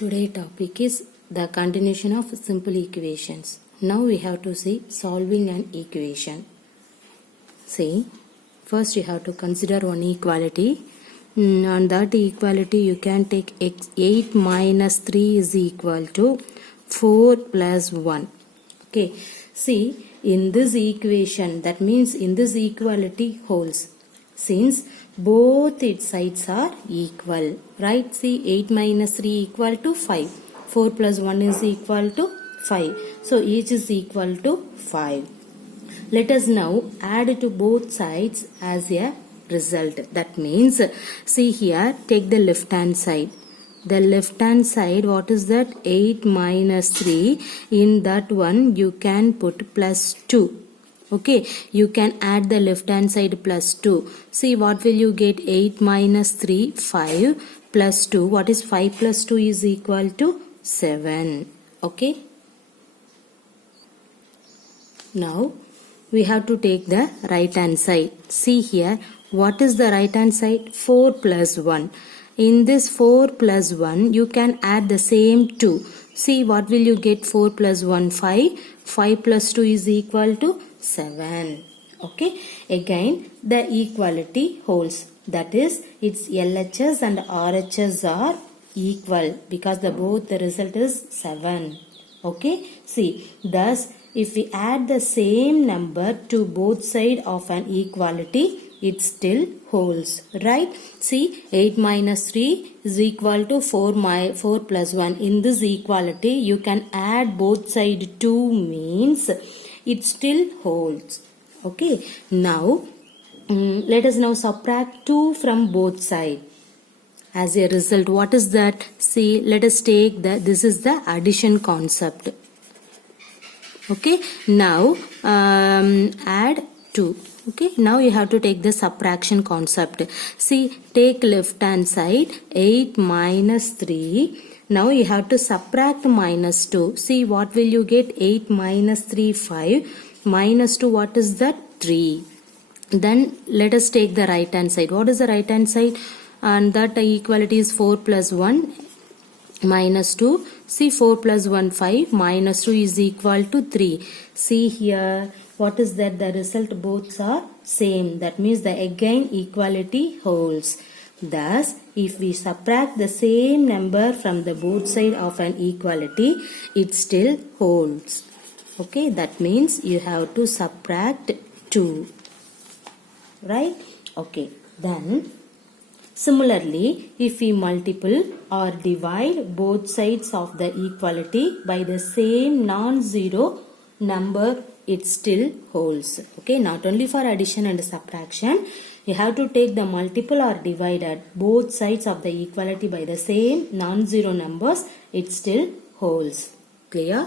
Today topic is the continuation of simple equations. Now we have to see solving an equation. See, first you have to consider one equality. On that equality you can take 8 minus 3 is equal to 4 plus 1. Okay, see in this equation, that means in this equality holds. Since both its sides are equal, right? See, 8 minus 3 equal to 5. 4 plus 1 is equal to 5. So each is equal to 5. Let us now add to both sides as a result. That means, see here, take the left hand side. The left hand side, what is that? 8 minus 3. In that one you can put plus 2. Okay, you can add the left hand side plus 2. See, what will you get? 8 minus 3, 5 plus 2. What is 5 plus 2 is equal to 7. Okay. Now, we have to take the right hand side. See here, what is the right hand side? 4 plus 1. In this 4 plus 1, you can add the same 2. See, what will you get? 4 plus 1, 5. 5 plus 2 is equal to 7. Okay. Again, the equality holds. That is, its LHS and RHS are equal because both the result is 7. Okay. See, thus, if we add the same number to both sides of an equality, it still holds, right? See, 8 minus 3 is equal to 4 plus 1. In this equality, you can add both sides 2 means it still holds. Okay. Now, let us now subtract 2 from both sides. As a result, what is that? See, let us take this is the addition concept. Okay. Now, add 2. Okay, now you have to take the subtraction concept. See, take left hand side, 8 minus 3. Now you have to subtract minus 2. See, what will you get? 8 minus 3, 5. Minus 2, what is that? 3. Then let us take the right hand side. What is the right hand side? And that equality is 4 plus 1 minus 2. See, 4 plus 1, 5. Minus 2 is equal to 3. See here. What is that? The result both are same. That means the again equality holds. Thus, if we subtract the same number from the both side of an equality, it still holds. Okay, that means you have to subtract 2. Right? Okay. Then, similarly, if we multiply or divide both sides of the equality by the same non-zero number, it still holds. Okay, not only for addition and subtraction, you have to take the multiple or divided both sides of the equality by the same non-zero numbers, it still holds. Clear?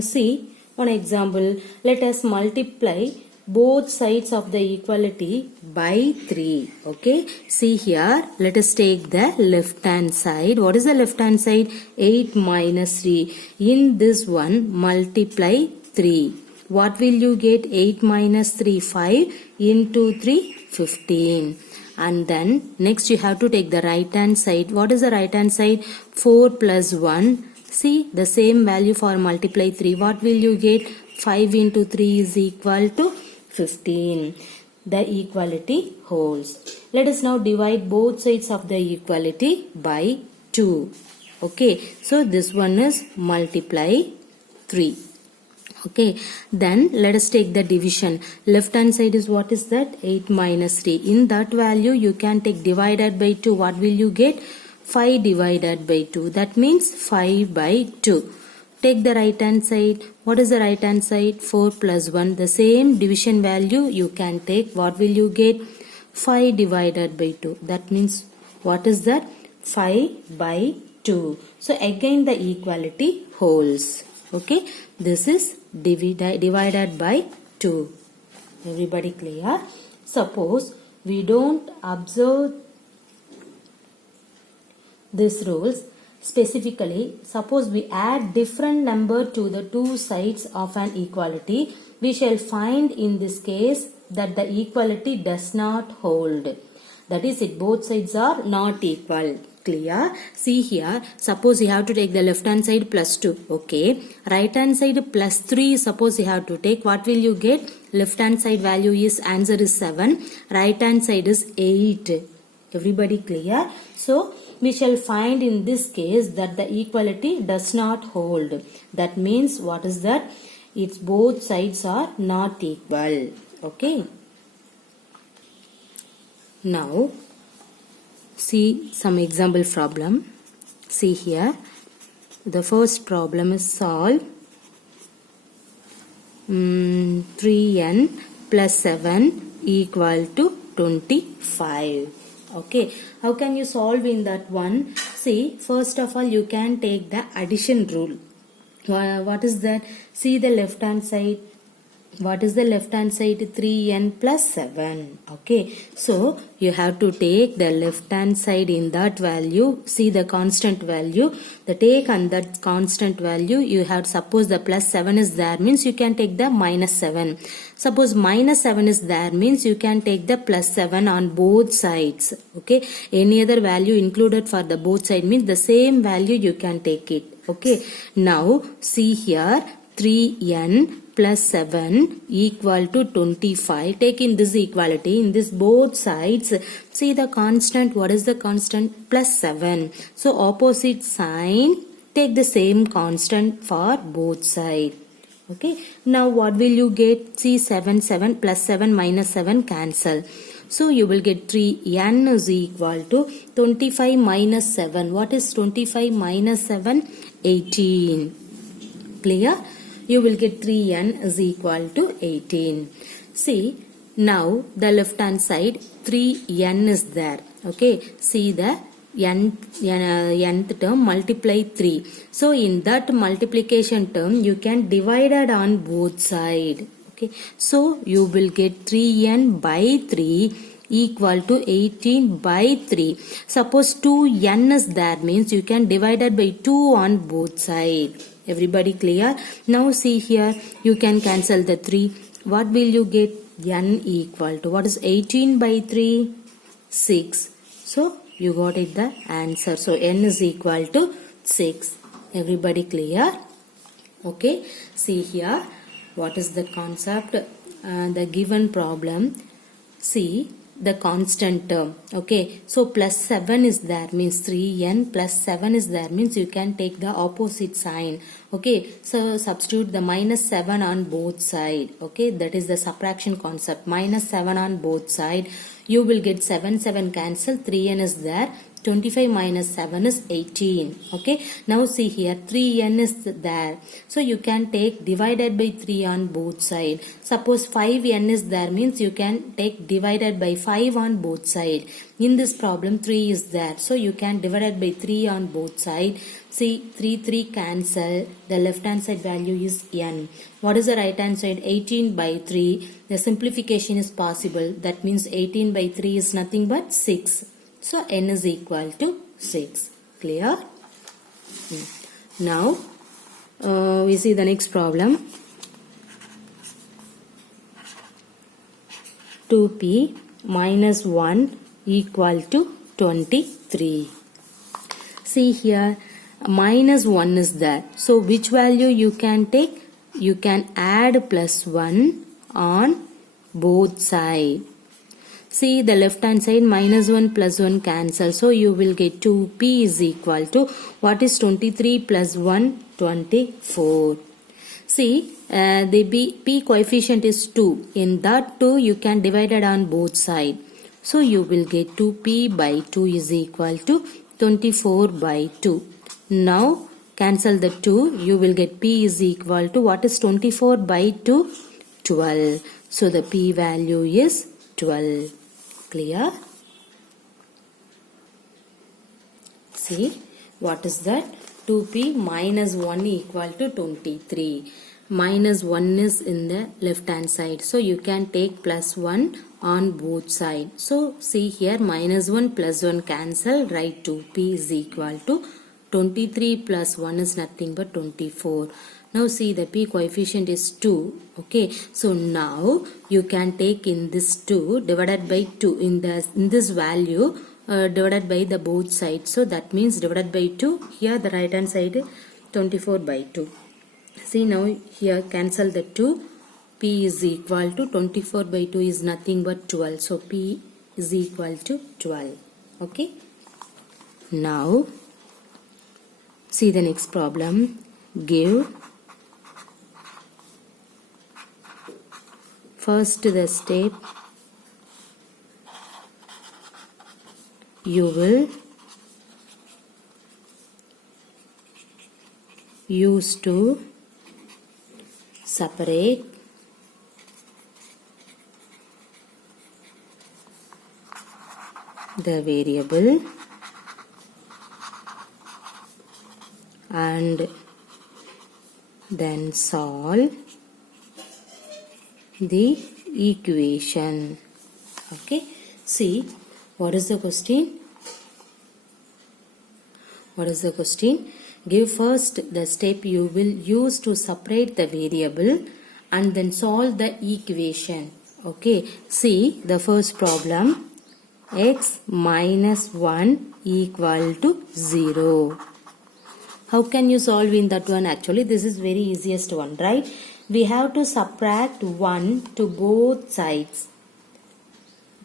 See, one example, let us multiply both sides of the equality by 3. Okay, see here, let us take the left hand side. What is the left hand side? 8 minus 3. In this one, multiply 3. What will you get? 8 minus 3, 5 into 3, 15. And then next you have to take the right hand side. What is the right hand side? 4 plus 1. See, the same value for multiply 3. What will you get? 5 into 3 is equal to 15. The equality holds. Let us now divide both sides of the equality by 2. Okay. So this one is multiply 3. Okay. Then let us take the division. Left hand side is what is that? 8 minus 3. In that value you can take divided by 2. What will you get? 5 divided by 2. That means 5 by 2. Take the right hand side. What is the right hand side? 4 plus 1. The same division value you can take. What will you get? 5 divided by 2. That means what is that? 5 by 2. So again the equality holds. Okay. This is divided by 2. Everybody clear? Suppose we don't observe these rules. Specifically, suppose we add different number to the two sides of an equality, we shall find in this case that the equality does not hold. That is, both sides are not equal. Clear? See here, suppose you have to take the left hand side plus 2. Okay. Right hand side plus 3. Suppose you have to take, what will you get? Left hand side value is, answer is 7. Right hand side is 8. Everybody clear? So, we shall find in this case that the equality does not hold. That means, what is that? Its both sides are not equal. Okay. Now, see some example problem. See here, the first problem is solve 3n plus 7 equal to 25. Okay, how can you solve in that one? See, first of all, you can take the addition rule. What is that? See the left hand side. What is the left hand side? 3n plus 7. Okay. So, you have to take the left hand side in that value. See the constant value. The take on that constant value. You have, suppose the plus 7 is there, means you can take the minus 7. Suppose minus 7 is there, means you can take the plus 7 on both sides. Okay. Any other value included for the both side means the same value you can take it. Okay. Now, see here, 3n plus 7 equal to 25. Take in this equality, in this both sides, see the constant. What is the constant? Plus 7. So, opposite sign, take the same constant for both sides. Okay. Now, what will you get? See 7, 7 plus 7 minus 7 cancel. So, you will get 3n is equal to 25 minus 7. What is 25 minus 7? 18. Clear? You will get 3n is equal to 18. See, now the left hand side 3n is there. Okay, see the nth term multiply 3. So, in that multiplication term, you can divide it on both sides. Okay, so you will get 3n by 3 equal to 18 by 3. Suppose 2n is there, means you can divide it by 2 on both sides. Everybody clear? Now see here, you can cancel the 3. What will you get? N equal to, what is 18 by 3? 6. So, you got it the answer. So, n is equal to 6. Everybody clear? Okay. See here, what is the concept? The given problem. See, the constant term. Okay, so plus 7 is there, means 3n plus 7 is there, means you can take the opposite sign. Okay, so substitute the minus 7 on both side. Okay, that is the subtraction concept. Minus 7 on both side. You will get 7, 7 cancel, 3n is there. 25 minus 7 is 18. Okay, now see here, 3n is there. So you can take divided by 3 on both side. Suppose 5n is there, means you can take divided by 5 on both side. In this problem, 3 is there. So you can divide it by 3 on both side. See, 3, 3 cancel. The left hand side value is n. What is the right hand side? 18 by 3. The simplification is possible. That means 18 by 3 is nothing but 6. So, n is equal to 6. Clear? Now, we see the next problem. 2p minus 1 equal to 23. See here, minus 1 is there. So, which value you can take? You can add plus 1 on both sides. See the left hand side, minus 1 plus 1 cancel. So you will get 2p is equal to, what is 23 plus 1? 24. See, the p coefficient is 2. In that 2 you can divide it on both sides. So you will get 2p by 2 is equal to 24 by 2. Now cancel the 2. You will get p is equal to, what is 24 by 2? 12. So the p value is 12. Clear? See, what is that? 2p minus 1 equal to 23. Minus 1 is in the left hand side. So, you can take plus 1 on both sides. So, see here, minus 1 plus 1 cancel. Write 2p is equal to 23 plus 1 is nothing but 24. Now see the p coefficient is 2. Okay. So now you can take in this 2 divided by 2. In this value divided by the both sides. So that means divided by 2. Here the right hand side 24 by 2. See now here cancel the 2. P is equal to 24 by 2 is nothing but 12. So P is equal to 12. Okay. Now see the next problem. Give first the step you will use to separate the variable and then solve the equation. Okay, see what is the question? What is the question? Give first the step you will use to separate the variable and then solve the equation. Okay, see the first problem. X minus 1 equal to 0. How can you solve in that one? Actually, this is very easiest one, right? We have to subtract 1 to both sides.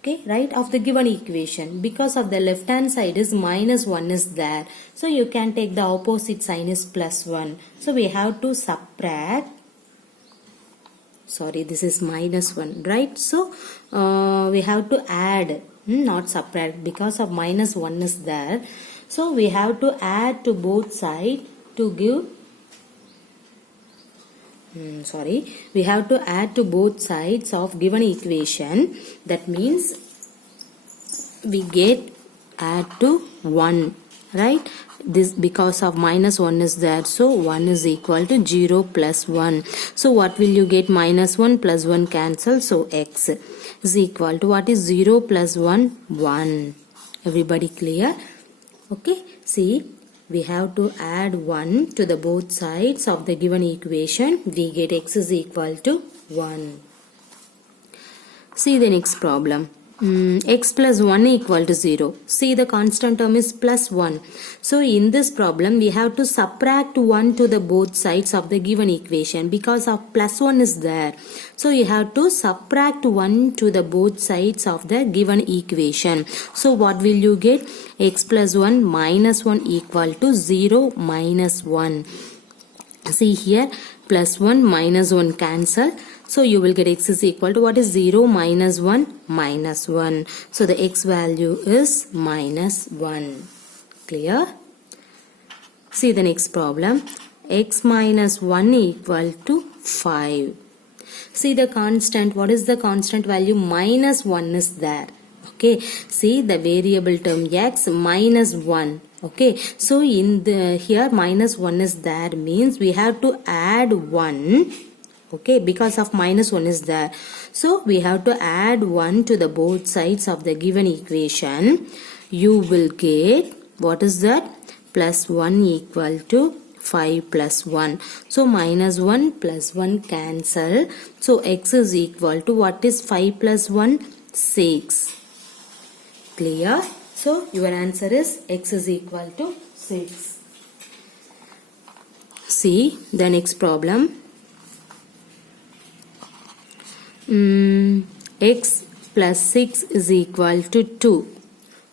Okay, right, of the given equation. Because of the left hand side is minus 1 is there. So you can take the opposite sign is plus 1. So we have to subtract. Sorry, this is minus 1, right? So we have to add, not subtract, because of minus 1 is there. So we have to add to both sides to give, we have to add to both sides of given equation. That means we get add to 1, right? This because of minus 1 is there. So 1 is equal to 0 plus 1. So what will you get? Minus 1 plus 1 cancel. So x is equal to what is 0 plus 1? 1. Everybody clear? Okay, see, we have to add 1 to the both sides of the given equation. We get x is equal to 1. See the next problem. X plus 1 equal to 0. See the constant term is plus 1. So in this problem we have to subtract 1 to the both sides of the given equation because of plus 1 is there. So you have to subtract 1 to the both sides of the given equation. So what will you get? X plus 1 minus 1 equal to 0 minus 1. See here plus 1 minus 1 cancel. So you will get x is equal to what is 0 minus 1 minus 1. So the x value is minus 1. Clear? See the next problem. X minus 1 equal to 5. See the constant. What is the constant value? Minus 1 is there. Okay. See the variable term x minus 1. Okay. So in the here minus 1 is there means we have to add 1. Okay, because of minus 1 is there. So we have to add 1 to the both sides of the given equation. You will get, what is that? Plus 1 equal to 5 plus 1. So minus 1 plus 1 cancel. So x is equal to what is 5 plus 1? 6. Clear? So your answer is x is equal to 6. See the next problem. X plus 6 is equal to 2.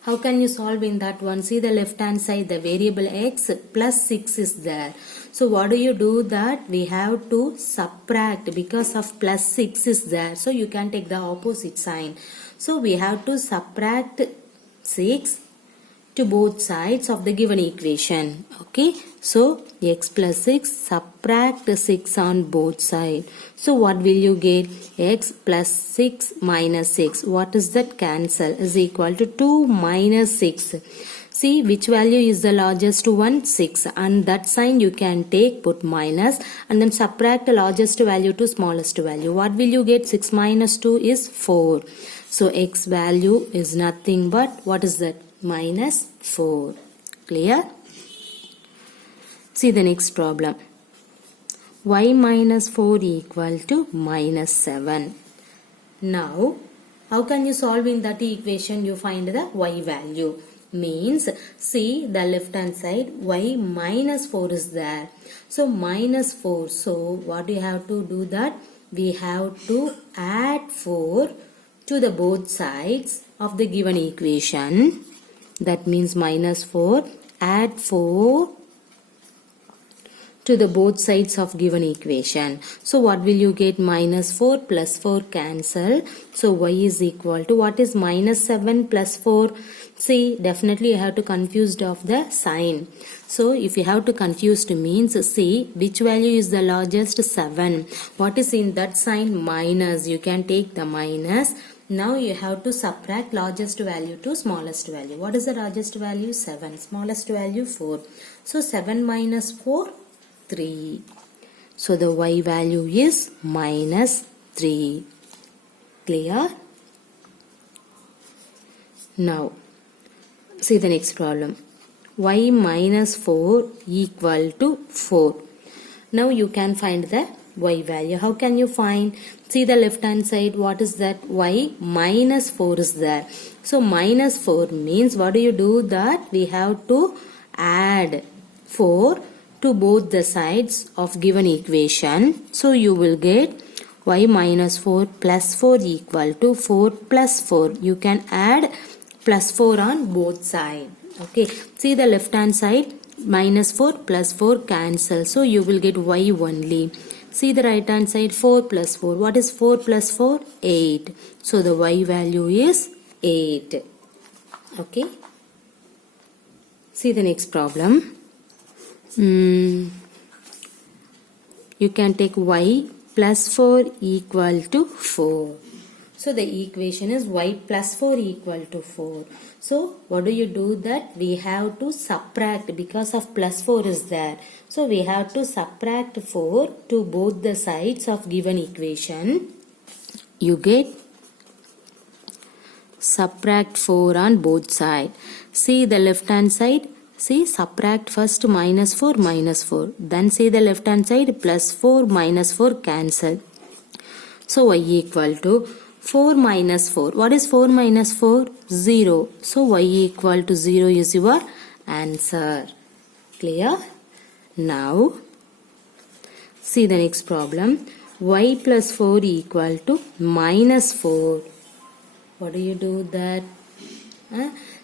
How can you solve in that one? See the left hand side, the variable x plus 6 is there. So what do you do that? We have to subtract because of plus 6 is there. So you can take the opposite sign. So we have to subtract 6 to both sides of the given equation. Okay. So x plus 6, subtract 6 on both sides. So what will you get? X plus 6 minus 6. What is that? Cancel is equal to 2 minus 6. See which value is the largest one? 6. And that sign you can take, put minus and then subtract the largest value to smallest value. What will you get? 6 minus 2 is 4. So x value is nothing but what is that? Minus 4. Clear? See the next problem. Y minus 4 equal to minus 7. Now How can you solve in that equation? You find the y value. Means, see the left hand side, y minus 4 is there. So minus 4. So what do you have to do that? We have to add 4 to the both sides of the given equation. That means minus 4. Add 4 to the both sides of given equation. So what will you get? Minus 4 plus 4 cancel. So y is equal to, what is minus 7 plus 4? See, definitely you have to confused of the sign. So if you have to confused means, see which value is the largest? 7. What is in that sign? Minus. You can take the minus. Now you have to subtract largest value to smallest value. What is the largest value? 7. Smallest value 4. So 7 minus 4, 3. So the y value is minus 3. Clear? Now, see the next problem. Y minus 4 equal to 4. Now you can find the y value. How can you find? See the left hand side. What is that? Y minus 4 is there. So minus 4 means, what do you do? That we have to add 4 to both the sides of given equation. So you will get y minus 4 plus 4 equal to 4 plus 4. You can add plus 4 on both sides. Okay. See the left hand side. Minus 4 plus 4 cancel. So you will get y only. See the right hand side. 4 plus 4. What is 4 plus 4? 8. So the y value is 8. Okay. See the next problem. You can take y plus 4 equal to 4. So the equation is y plus 4 equal to 4. So what do you do? That we have to subtract, because of plus 4 is there. So we have to subtract 4 to both the sides of given equation. You get subtract 4 on both sides. See the left hand side. See, subtract first minus 4 minus 4. Then see the left hand side, plus 4 minus 4 cancel. So y equal to 4 minus 4. What is 4 minus 4? 0. So y equal to 0 is your answer. Clear? Now, see the next problem. Y plus 4 equal to minus 4. What do you do that?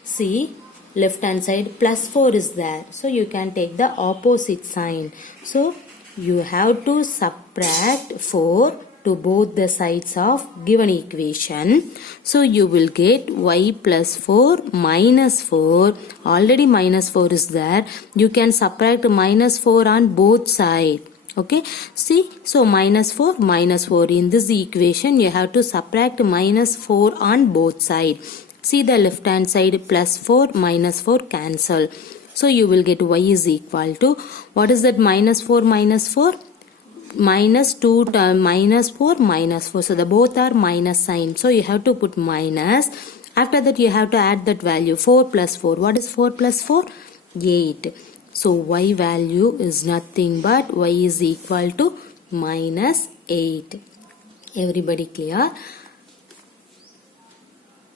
See, left hand side plus 4 is there. So you can take the opposite sign. So you have to subtract 4 to both the sides of given equation. So you will get y plus 4 minus 4. Already minus 4 is there. You can subtract minus 4 on both sides. Okay. See. So minus 4 minus 4. In this equation you have to subtract minus 4 on both sides. See the left hand side, plus 4 minus 4 cancel. So you will get y is equal to, what is that? Minus 4 minus 4? Minus 2 minus 4 minus 4. So the both are minus sign. So you have to put minus. After that you have to add that value. 4 plus 4. What is 4 plus 4? 8. So y value is nothing but y is equal to minus 8. Everybody clear?